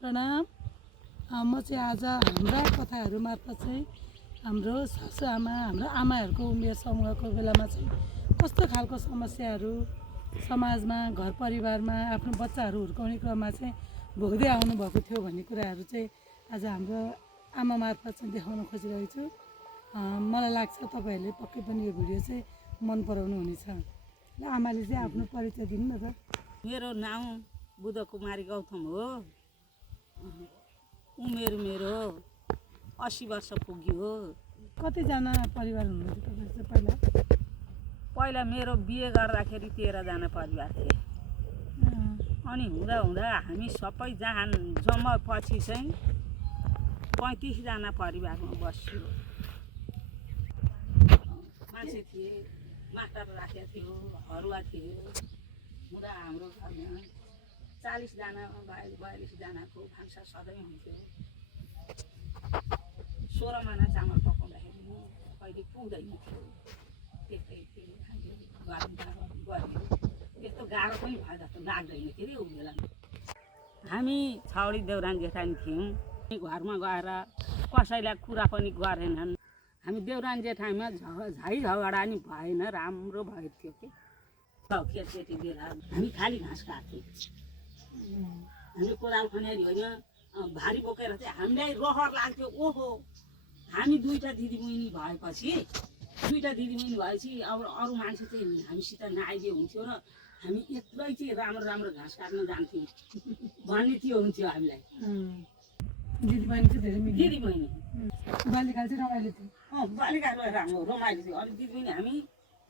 प्रणाम। म चाहिँ आज हाम्रा कथाहरू मार्फत चाहिँ हाम्रो सासुआमा हाम्रो आमाहरूको उमेर समूहको बेलामा चाहिँ कस्तो खालको समस्याहरू समाजमा घर परिवारमा आफ्नो बच्चाहरू हुर्काउने क्रममा चाहिँ भोग्दै आउनुभएको थियो भन्ने कुराहरू चाहिँ आज हाम्रो आमा मार्फत चाहिँ देखाउन खोजिरहेको छु। मलाई लाग्छ तपाईँहरूले पक्कै पनि यो भिडियो चाहिँ मन पराउनु हुनेछ। ल आमाले चाहिँ आफ्नो परिचय दिनु न त। मेरो नाम बुधकुमारी गौतम हो। उमेर मेरो 80 वर्ष पुग्यो। कतिजना परिवार हुनुहुन्थ्यो तपाईँहरू चाहिँ पहिला मेरो बिहे गर्दाखेरि 13 जना परिवार थिए। अनि हुँदा हुँदा हामी सबै जम्मा पछि चाहिँ 35 जना परिवारमा बस्यो। मान्छे थिए, मास्टर राखेको थियो, हरुवा थियो। हुँदा हाम्रो घरमा 40 जना 42 जनाको भान्सा सधैँ हुन्थ्यो। 16 महिना चामल पकाउँदाखेरि कहिले पुग्दैन थियो। त्यस्तै थियो गऱ्यो। त्यस्तो गाह्रो पनि भयो जस्तो लाग्दैन थियो अरे उ बेलामा। हामी छाउडी देउरानी जेठानी थियौँ। घरमा गएर कसैलाई कुरा पनि गरेनन्। हामी देउरानी जेठानीमा झै झगडा नि भएन, राम्रो भएको थियो कि खेतसेती बेला हामी खाली घाँस काट्थ्यौँ। हामी कोदाल खन्यारी होइन, भारी बोकेर चाहिँ हामीलाई रहर लाग्थ्यो। ओहो, हामी दुईवटा दिदीबहिनी भएपछि अब अरू मान्छे चाहिँ हामीसित नआइदिए हुन्थ्यो र हामी एक्लै चाहिँ राम्रो राम्रो घाँस काट्न जान्थ्यौँ भन्ने त्यो हुन्थ्यो हामीलाई। दिदीबहिनी चाहिँ धेरै दिदीबहिनी बाल्यकाल चाहिँ रमाइलो थियो। बालिका रमाइलो थियो। अनि दिदीबहिनी हामी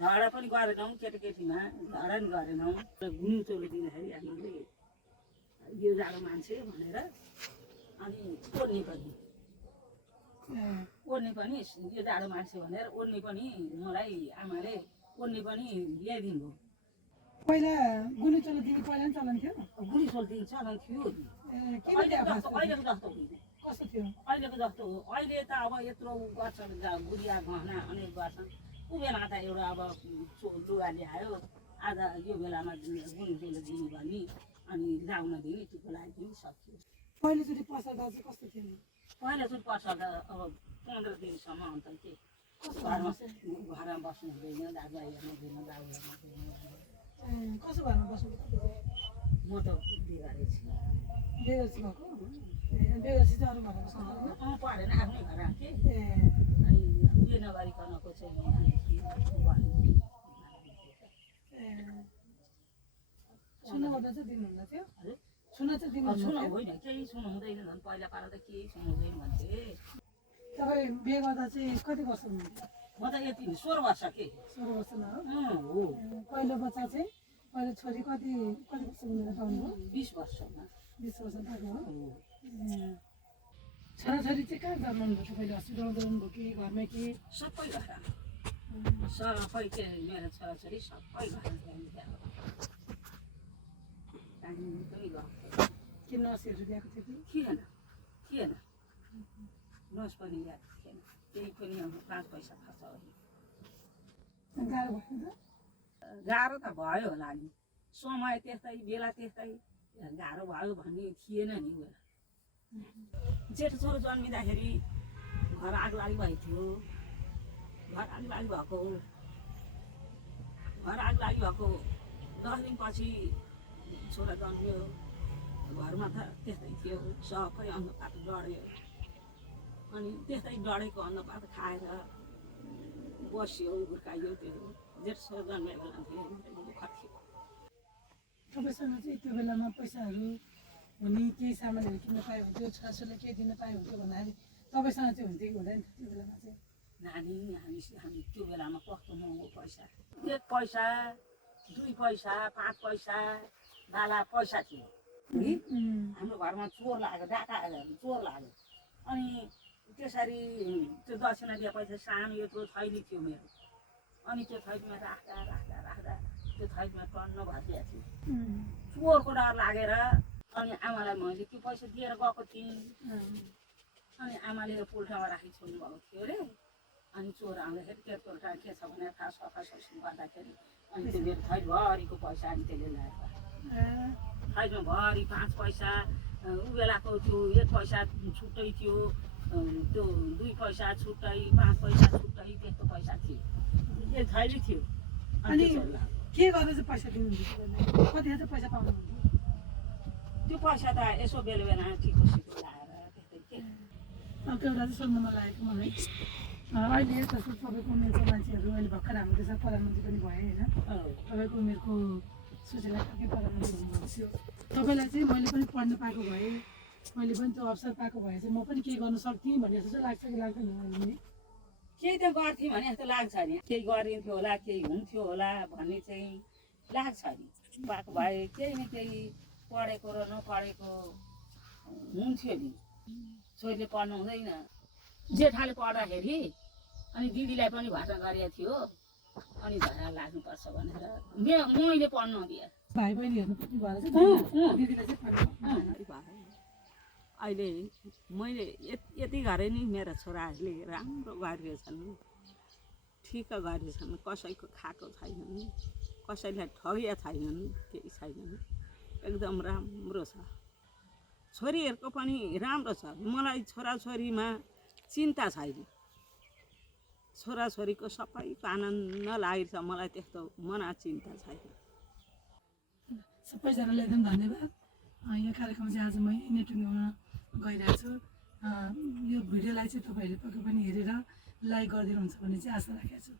झगडा पनि गरेनौँ, केटाकेटीमा झगडा नि गरेनौँ। गुनु चोलो दिँदाखेरि हामीले यो जाडो मान्छे भनेर अनि ओड्ने पनि यो जाडो मान्छे भनेर ओड्ने पनि मलाई आमाले ओड्ने पनि ल्याइदिनु भयो। पहिला गुली चोलो दिने पहिला पनि चलन थियो। गुली चोलो दिने चलन थियो। अहिलेको जस्तो होइन, कस्तो थियो अहिलेको जस्तो हो। अहिले त अब यत्रो गर्छ गुडिया गहना अनेक गर्छन्। ऊ बेला त एउटा अब लुगा ल्यायो, आज यो बेलामा गुली चोलो दिने भने अनि लाउन दिने, त्यो लगाइदिने सक्यो। पहिलोचोटि पसल्दा चाहिँ कस्तो थियो? पहिलाचोटि पसल्दा अब 15 दिनसम्म अन्त के घरमा बस्नु हुँदैन, दाजुभाइ हेर्नु हुँदैन, बाबु हेर्नु हुँदैन। कसो घरमा बस्नु? म त बिगारेछु। बेगर्सी भएको? बेगर्सी चाहिँ अरू घरमा बस्नु पढेन, आफ्नै घर आएको थिएँ। ए अनि बिहे नगरिकनको चाहिँ छुन चाहिँ दिनुहुन्न थियो? छुन चाहिँ दिनुहुन्न होइन, केही सुन्नु हुँदैन झन्। पहिला पारा त केही सुन्नु हुँदैन भन्थे। तपाईँ बिहे गर्दा चाहिँ कति वर्ष हुनुहुन्थ्यो? म त यति 16 वर्ष के 16 वर्षमा हो। पहिलो बच्चा चाहिँ पहिलो छोरी कति वर्ष उमेर पाउनुभयो? 20 वर्षमा। 20 वर्ष पाउनु हो। छोराछोरी चाहिँ कहाँ जन्माउनु भयो? पहिला हस्पिटलमा जन्माउनु भयो कि घरमै कि? सबै घर सबै के मेरो छोराछोरी सबै घर के नर्सहरू ल्याएको थियो कि? थिएन। नर्स पनि ल्याएको थिएन। केही पनि 5 पैसा खर्च गर्यो। गाह्रो भयो त? गाह्रो त भयो होला नि। समय त्यस्तै, बेला त्यस्तै, गाह्रो भयो भन्ने थिएन नि बेला। जेठो छोरो जन्मिँदाखेरि घर आगलागी भएको थियो। घर आगलागी भएको 10 दिनपछि छोरा जन्मियो। घरमा त त्यस्तै थियो, सबै अन्नपात डढ्यो। अनि त्यस्तै डढेको अन्नपात खाएर बस्यो, हुर्कायो। त्यो जेठो छोरा जन्मेको बेला थियो, दुःख थियो। तपाईँसँग चाहिँ त्यो बेलामा पैसाहरू हुने केही सामानहरू किन्न पायो हुन्थ्यो, छोराछोरीले केही दिन पायो हुन्थ्यो भन्दाखेरि तपाईँसँग चाहिँ हुन्थ्यो कि हुँदैन त्यो बेलामा चाहिँ? नानी हामी त्यो बेलामा कस्तो महँगो पैसा, 1 पैसा 2 पैसा 5 पैसा वाला पैसा थियो। हाम्रो घरमा चोर लाग्यो, डाका चोर लाग्यो। अनि त्यसरी त्यो दक्षिणा दिए पैसा सानो यत्रो थैली थियो मेरो। अनि त्यो थैलीमा राख्दा त्यो थैलीमा टन्न भरिदिएको थियो। चोरको डर लागेर अनि आमालाई मैले त्यो पैसा दिएर गएको थिएँ। अनि आमाले पुल्ठामा राखी छोड्नु भएको थियो अरे। अनि चोर आउँदाखेरि त्यत्रो के छ भनेर थाहा सफासफी गर्दाखेरि अनि त्यो मेरो थैलीभरिको पैसा अनि त्यसले ल्याएर थैलीमा भरि 5 पैसा ऊ बेलाको त्यो 1 पैसा छुट्टै थियो, त्यो 2 पैसा छुट्टै, 5 पैसा छुट्टै, त्यस्तो पैसा थियो। एक थैली थियो। अनि के गरेर चाहिँ पैसा दिनुहुन्थ्यो तपाईँलाई? कतिखेर चाहिँ पैसा पाउनुहुन्थ्यो? त्यो पैसा त यसो बेला बेला टिको सिको लाएर त्यस्तै के। अर्को एउटा चाहिँ सोध्न मन लागेको मलाई अहिले जस्तो तपाईँको उमेरको मान्छेहरू अहिले भर्खर हाम्रो देशमा प्रधानमन्त्री पनि भए होइन, तपाईँको उमेरको सुशीला कार्की प्रधानमन्त्री हुनुभएको थियो। तपाईँलाई चाहिँ मैले पनि पढ्न पाएको भए, मैले पनि त्यो अवसर पाएको भए चाहिँ म पनि केही गर्न सक्थेँ भन्ने जस्तो चाहिँ लाग्छ कि लाग्दैन अहिले? केही त गर्थेँ भने जस्तो लाग्छ नि, केही गरिन्थ्यो होला, केही हुन्थ्यो होला भन्ने चाहिँ लाग्छ नि। पाएको भए केही न केही पढेको र नपढेको हुन्थ्यो नि। छोरीले पढ्नु हुँदैन, जेठाले पढ्दाखेरि अनि दिदीलाई पनि भर्ना गरेको थियो, अनि झरा लाग्नुपर्छ भनेर मैले पढ्नु दिएँ। भाइ बहिनी हेर्नुपर्ने भएर चाहिँ दिदीलाई चाहिँ पढ्नु अहिले मैले यति गरे नि मेरो छोराहरूले राम्रो गरिरहेछन्, ठिक गरिरहेछन्, कसैको खाएको छैनन्, कसैलाई ठगिया छैनन्, केही छैनन्, एकदम राम्रो छ। छोरीहरूको पनि राम्रो छ। मलाई छोराछोरीमा चिन्ता छैन, छोराछोरीको सबैको आनन्द लागेको छ, मलाई त्यस्तो मना चिन्ता छैन। सबैजनालाई एकदम धन्यवाद। यो कार्यक्रम चाहिँ आज म नेटवर्किङमा गइरहेको छु। यो भिडियोलाई चाहिँ तपाईँहरूले पक्कै पनि हेरेर लाइक गरिदिनुहुन्छ भन्ने चाहिँ आशा राखेको छु।